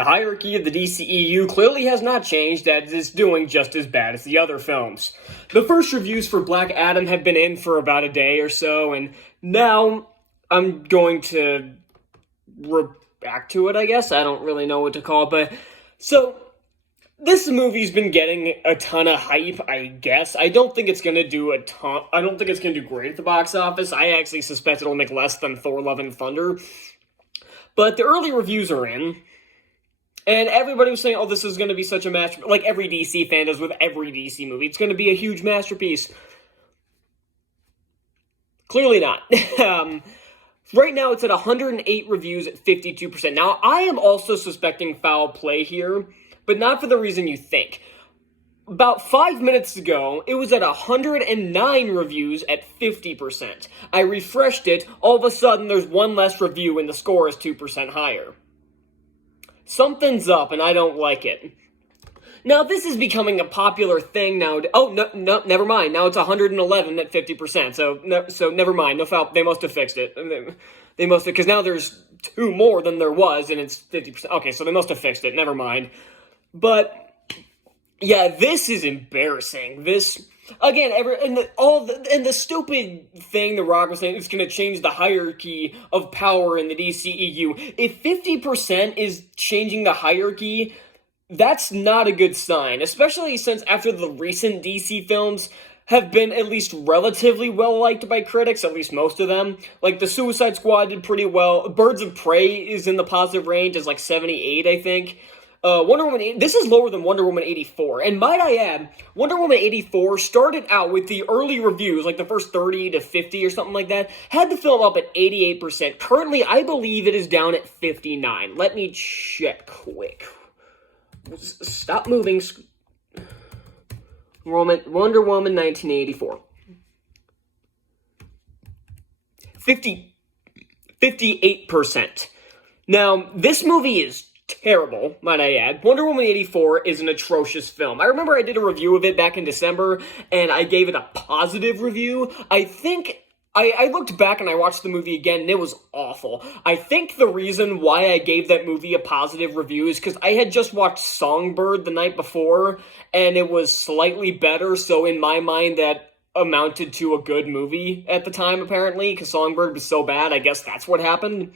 The hierarchy of the DCEU clearly has not changed, as it's doing just as bad as the other films. The first reviews for Black Adam have been in for about a day or so, and now I'm going to react to it, I guess. I don't really know what to call it, but... So, this movie's been getting a ton of hype, I guess. I don't think it's gonna do I don't think it's gonna do great at the box office. I actually suspect it'll make less than Thor: Love and Thunder. But the early reviews are in. And everybody was saying, oh, this is going to be such a masterpiece, like every DC fan does with every DC movie. It's going to be a huge masterpiece. Clearly not. Right now, it's at 108 reviews at 52%. Now, I am also suspecting foul play here, but not for the reason you think. About 5 minutes ago, it was at 109 reviews at 50%. I refreshed it, all of a sudden there's one less review and the score is 2% higher. Something's up, and I don't like it. Now, this is becoming a popular thing now. Oh, no, never mind. Now it's 111 at 50%, so never mind. No foul. They must have fixed it. They must have, because now there's 2 more than there was, and it's 50%. Okay, so they must have fixed it. Never mind. But, yeah, this is embarrassing. This... Again, the stupid thing The Rock was saying, it's going to change the hierarchy of power in the DCEU. If 50% is changing the hierarchy, that's not a good sign, especially since after the recent DC films have been at least relatively well-liked by critics, at least most of them. Like, the Suicide Squad did pretty well. Birds of Prey is in the positive range, is like 78, I think. Wonder Woman, this is lower than Wonder Woman 84, and might I add, Wonder Woman 84 started out with the early reviews, like the first 30 to 50 or something like that, had the film up at 88%. Currently, I believe it is down at 59. Let me check quick. Stop moving. Wonder Woman 1984. 58%. Now, this movie is terrible, might I add. Wonder Woman 84 is an atrocious film. I remember I did a review of it back in December, and I gave it a positive review. I think... I looked back and I watched the movie again, and it was awful. I think the reason why I gave that movie a positive review is because I had just watched Songbird the night before, and it was slightly better, so in my mind that amounted to a good movie at the time, apparently, because Songbird was so bad. I guess that's what happened.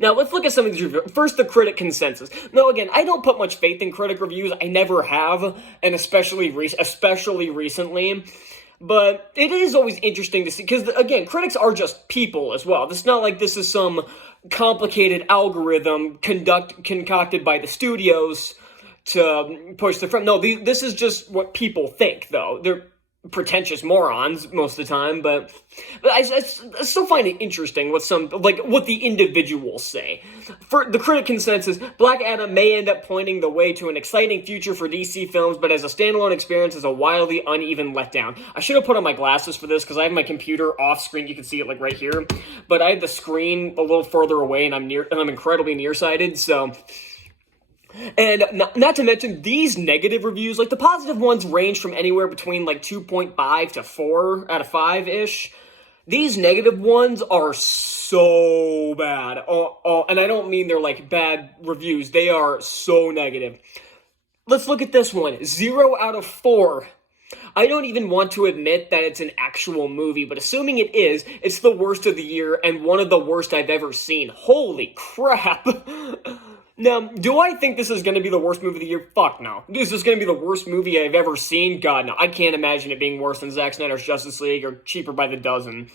Now, let's look at some of these reviews. First, the critic consensus. Now, again, I don't put much faith in critic reviews. I never have, and especially recently. But it is always interesting to see, because, again, critics are just people as well. It's not like this is some complicated algorithm concocted by the studios to push the front. No, this is just what people think, though. They're pretentious morons most of the time, but I still find it interesting what what the individuals say. For the critic consensus, Black Adam may end up pointing the way to an exciting future for DC films, but as a standalone experience is a wildly uneven letdown. I should have put on my glasses for this because I have my computer off screen. You can see it like right here, but I have the screen a little further away, and I'm incredibly nearsighted, so. And not to mention, these negative reviews, like the positive ones range from anywhere between like 2.5 to 4 out of 5-ish. These negative ones are so bad. And I don't mean they're like bad reviews. They are so negative. Let's look at this one. 0 out of 4. I don't even want to admit that it's an actual movie, but assuming it is, it's the worst of the year and one of the worst I've ever seen. Holy crap. Now, do I think this is going to be the worst movie of the year? Fuck no. Is this going to be the worst movie I've ever seen? God, no. I can't imagine it being worse than Zack Snyder's Justice League or cheaper by the dozen.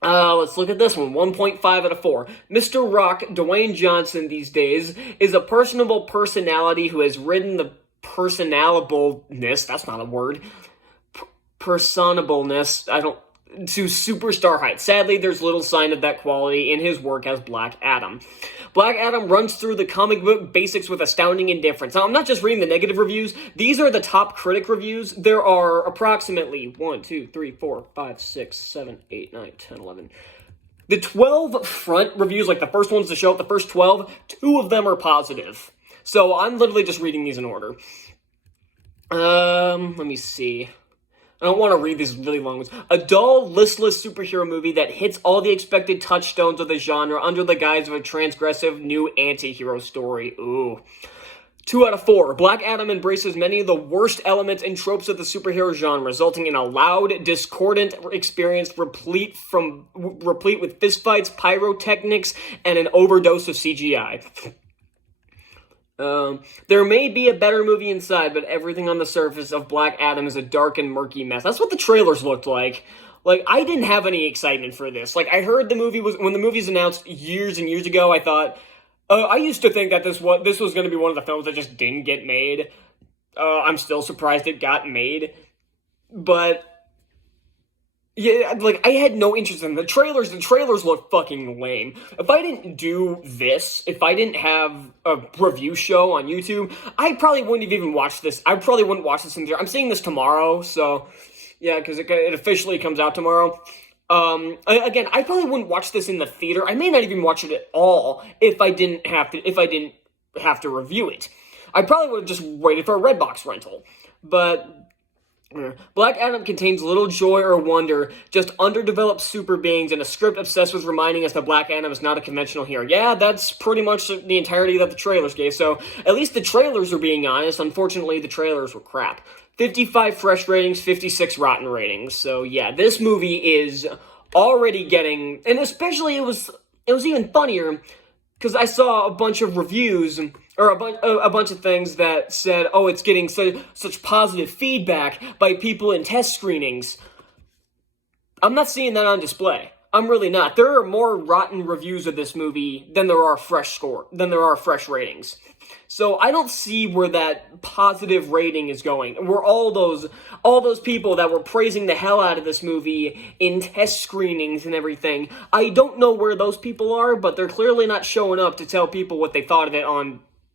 Let's look at this one. 1.5 out of 4. Mr. Rock, Dwayne Johnson these days, is a personable personality who has ridden the personalableness, that's not a word, personableness, to superstar heights. Sadly, there's little sign of that quality in his work as Black Adam. Black Adam runs through the comic book basics with astounding indifference. Now, I'm not just reading the negative reviews. These are the top critic reviews. There are approximately 1, 2, 3, 4, 5, 6, 7, 8, 9, 10, 11. The 12 front reviews, like the first ones to show up, the first 12, 2 of them are positive. So I'm literally just reading these in order. Let me see. I don't want to read these really long ones. A dull, listless superhero movie that hits all the expected touchstones of the genre under the guise of a transgressive new anti-hero story. Ooh. 2 out of 4. Black Adam embraces many of the worst elements and tropes of the superhero genre, resulting in a loud, discordant experience replete with fistfights, pyrotechnics, and an overdose of CGI. There may be a better movie inside, but everything on the surface of Black Adam is a dark and murky mess. That's what the trailers looked like. Like, I didn't have any excitement for this. Like, I heard when the movie's announced years and years ago, I thought, I used to think that this was going to be one of the films that just didn't get made. I'm still surprised it got made. But, yeah, like, I had no interest in the trailers. The trailers look fucking lame. If I didn't do this, if I didn't have a review show on YouTube, I probably wouldn't have even watched this. I probably wouldn't watch this in theater. I'm seeing this tomorrow, so, yeah, because it officially comes out tomorrow. Again, I probably wouldn't watch this in the theater. I may not even watch it at all if I didn't have to review it. I probably would have just waited for a Redbox rental. But Black Adam contains little joy or wonder, just underdeveloped super beings and a script obsessed with reminding us that Black Adam is not a conventional hero. Yeah, that's pretty much the entirety that the trailers gave. So, at least the trailers are being honest. Unfortunately, the trailers were crap. 55 fresh ratings, 56 rotten ratings. So yeah, this movie is already getting, and especially it was even funnier because I saw a bunch of reviews or a bunch of things that said, oh, it's getting such positive feedback by people in test screenings. I'm not seeing that on display. I'm really not. There are more rotten reviews of this movie than there are fresh ratings. So I don't see where that positive rating is going. Where all those people that were praising the hell out of this movie in test screenings and everything, I don't know where those people are, but they're clearly not showing up to tell people what they thought of it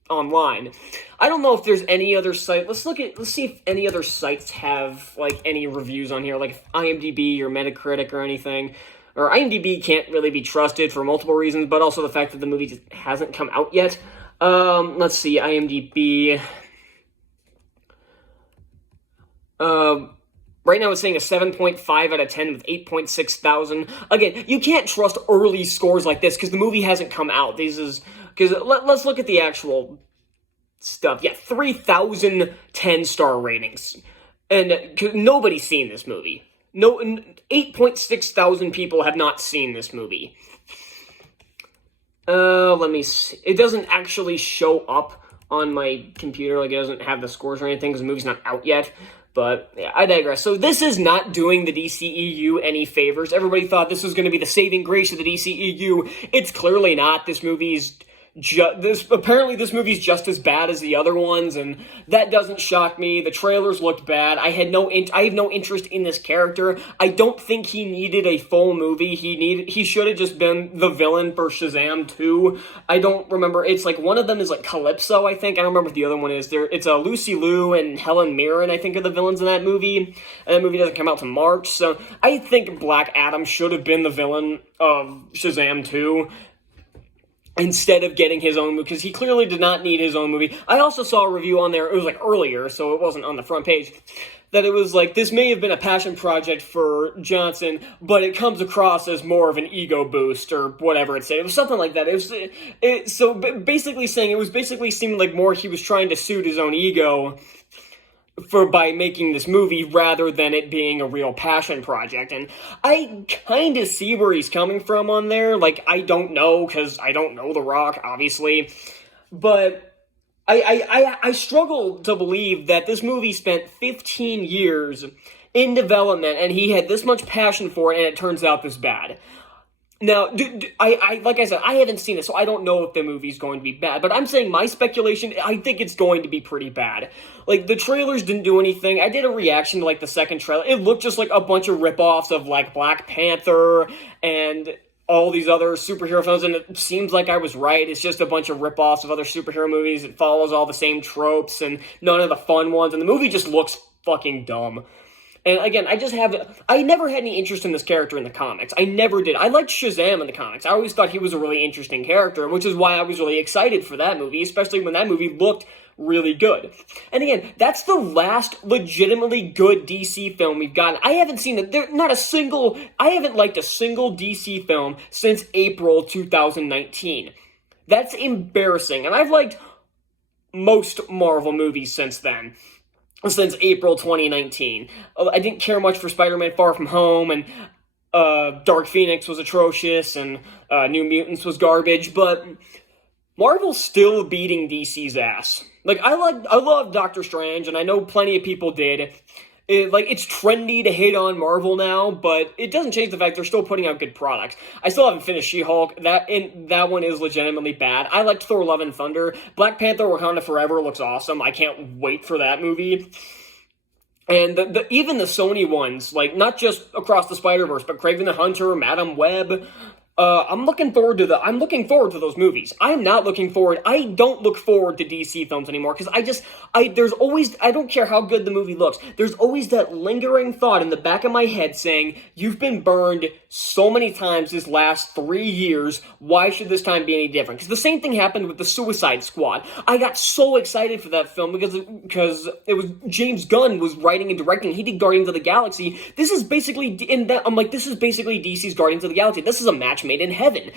online. I don't know if there's any other site. Let's see if any other sites have like any reviews on here, like IMDb or Metacritic or anything. Or IMDb can't really be trusted for multiple reasons, but also the fact that the movie just hasn't come out yet. Let's see, IMDb. Right now it's saying a 7.5 out of 10 with 8.6 thousand. Again, you can't trust early scores like this because the movie hasn't come out. Let's look at the actual stuff. Yeah, 3,000 10-star ratings. And nobody's seen this movie. No, 8.6 thousand people have not seen this movie. Let me see. It doesn't actually show up on my computer, like it doesn't have the scores or anything because the movie's not out yet. But, yeah, I digress. So this is not doing the DCEU any favors. Everybody thought this was going to be the saving grace of the DCEU. It's clearly not. This movie's this movie's just as bad as the other ones, and that doesn't shock me. The trailers looked bad. I have no interest in this character. I don't think he needed a full movie. He should have just been the villain for Shazam 2. I don't remember. It's like one of them is like Calypso, I think. I don't remember what the other one is. It's Lucy Liu and Helen Mirren, I think, are the villains in that movie. And that movie doesn't come out to March, so I think Black Adam should have been the villain of Shazam 2. Instead of getting his own movie, because he clearly did not need his own movie. I also saw a review on there, it was like earlier, so it wasn't on the front page, that it was like, this may have been a passion project for Johnson, but it comes across as more of an ego boost, or whatever it said. It was something like that. Basically saying, it was basically seeming like more he was trying to suit his own ego by making this movie rather than it being a real passion project. And I kind of see where he's coming from on there. Like, I don't know, because I don't know The Rock, obviously. But I struggle to believe that this movie spent 15 years in development and he had this much passion for it and it turns out this bad. Now, like I said, I haven't seen it, so I don't know if the movie's going to be bad. But I'm saying my speculation, I think it's going to be pretty bad. Like, the trailers didn't do anything. I did a reaction to, like, the second trailer. It looked just like a bunch of ripoffs of, like, Black Panther and all these other superhero films, and it seems like I was right. It's just a bunch of ripoffs of other superhero movies. It follows all the same tropes and none of the fun ones, and the movie just looks fucking dumb. And again, I never had any interest in this character in the comics. I never did. I liked Shazam in the comics. I always thought he was a really interesting character, which is why I was really excited for that movie, especially when that movie looked really good. And again, that's the last legitimately good DC film we've gotten. I haven't seen it. I haven't liked a single DC film since April 2019. That's embarrassing. And I've liked most Marvel movies since then. Since April 2019. I didn't care much for Spider-Man Far From Home, and Dark Phoenix was atrocious, and New Mutants was garbage, but Marvel's still beating DC's ass. Like, I love Doctor Strange, and I know plenty of people did. It's trendy to hate on Marvel now, but it doesn't change the fact they're still putting out good products. I still haven't finished She-Hulk. That one is legitimately bad. I liked Thor: Love and Thunder. Black Panther: Wakanda Forever looks awesome. I can't wait for that movie. And even the Sony ones, like, not just Across the Spider-Verse, but Kraven the Hunter, Madam Web, I'm looking forward to those movies. I don't look forward to DC films anymore, because I don't care how good the movie looks, there's always that lingering thought in the back of my head saying, you've been burned so many times this last 3 years, why should this time be any different? Because the same thing happened with the Suicide Squad. I got so excited for that film because it was James Gunn was writing and directing. He did Guardians of the Galaxy. This is basically DC's Guardians of the Galaxy. This is a match made in heaven.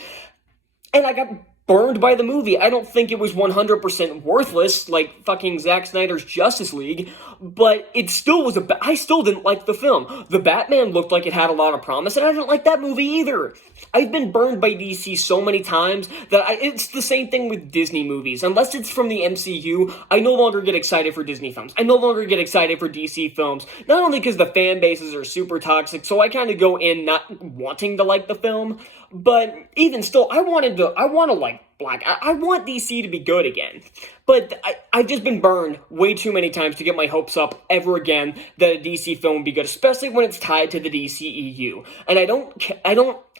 And I got burned by the movie. I don't think it was 100% worthless like fucking Zack Snyder's Justice League, but it still was I still didn't like the film. The Batman looked like it had a lot of promise, and I didn't like that movie either. I've been burned by DC so many times that it's the same thing with Disney movies. Unless it's from the MCU, I no longer get excited for Disney films. I no longer get excited for DC films, not only because the fan bases are super toxic, so I kind of go in not wanting to like the film, but even still, I want to like Black. I want DC to be good again. But I've just been burned way too many times to get my hopes up ever again that a DC film would be good, especially when it's tied to the DCEU. And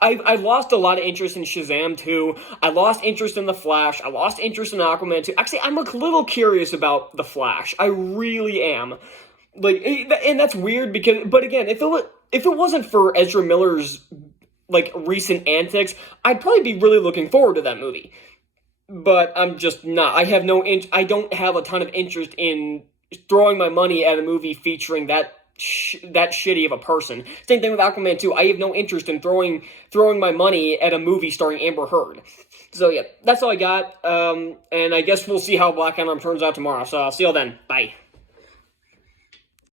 I've lost a lot of interest in Shazam 2. I lost interest in The Flash. I lost interest in Aquaman 2. Actually, I'm a little curious about The Flash. I really am. And that's weird but again, if it wasn't for Ezra Miller's recent antics, I'd probably be really looking forward to that movie. But I'm just not. I don't have a ton of interest in throwing my money at a movie featuring that shitty of a person. Same thing with Aquaman 2. I have no interest in throwing my money at a movie starring Amber Heard. So yeah, that's all I got. And I guess we'll see how Black Adam turns out tomorrow. So I'll see y'all then. Bye.